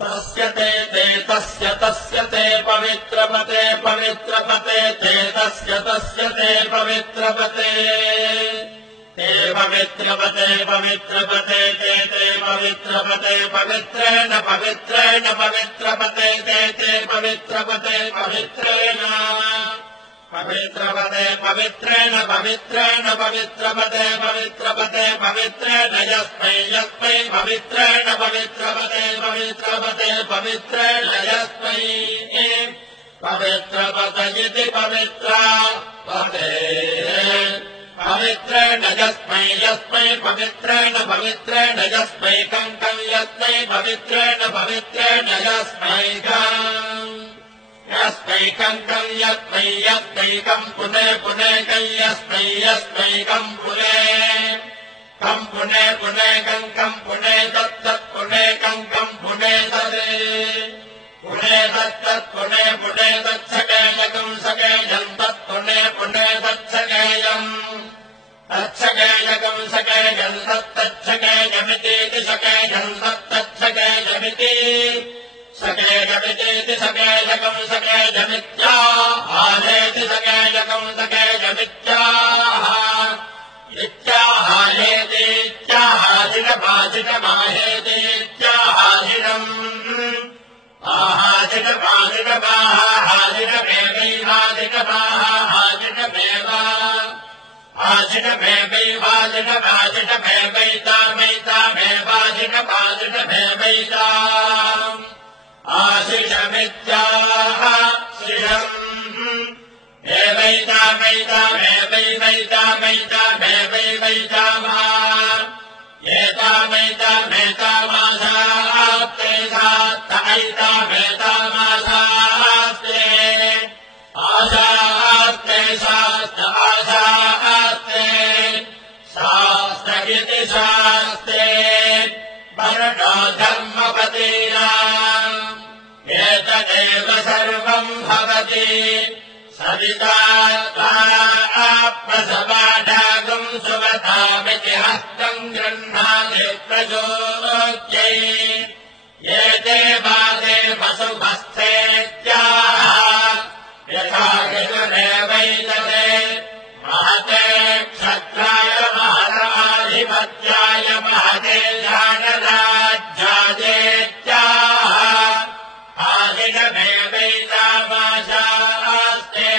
तस्य ते तस्य ते पवित्रपते पवित्रपते ते तस्य ते पवित्रपते ते पवित्रपते पवित्रपते ते पवित्रपते पवित्रेण पवित्रेण पवित्रपते ते पवित्रपते पवित्रेण पवित्रपते पवित्रेण पवित्रेण पवित्रपते पवित्रपते पवित्रेण यस्मै यस्मै पवित्रेण पवित्रपते पवित्रपते पवित्रेण यस्मै पवित्रपते इति पवित्रपते पवित्रेण यस्मै यस्मै पवित्रेण पवित्रेण यस्मै कं यस्मै पवित्रेण पवित्रेण यस्मै यस्मैकं यस्मैकं पुने पुने यस्मैकं पुने कं पुने तत्पुने कं पुने तदे पुने तत्पुने पुने तत्सकेयकं सकेयं तत्पुने पुने तत्सकेयम् तत्सकेयकं सकेयं तत्तच्छकेयमिति सकेयं तत्तच्छकेयमिति सकेयमिति सकेयकं सकेयमित्याहारेति सकेयकं सकेयमित्याह इत्याहारेतीत्याहाजिनमाजिनमाहेतीत्याहाजिनम् आहाजिनमाजिनमाहाजिनमेवैवाजिनमाहाजिनमेव आजिनमेवैवाजिनमाजिनमेवैतामेतामेवाजिनमाजिनमेवैता आशिषमित्याह शिषम् एवैतामैतामेवैवैतामैतामेवैवैतामा एतामैतामेतामासाप्ते सात्त ऐतामेतामासाप्ते आशास्ते शास्त आशास्ते शास्त इति शास्ते वर्णो धर्मपतीनाम् एतदेव सर्वम् भवति सविता प्रसवाढागम् सुवतामिति हस्तम् गृह्णाति प्रचोद्यै एते वादे वसुमस्थेत्याह यथा ऋतुरेवैतते महते क्षत्राय महताधिपत्याय महते ज्ञानराज्यादेत्याह आदिनमेवैतामाशास्ते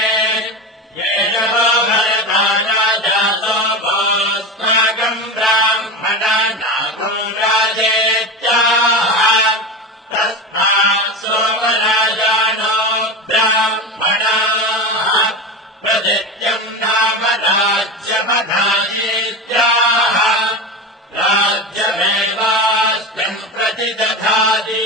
येन भरताना जातो भोस्माकम् ब्राह्मणानागो राजेत्याह तस्मात् सोमराजानो ब्राह्मणाः प्रदित्यम् नाम राज्यमधायेत्याह राज्यमेवास्मिन् प्रतिदधाति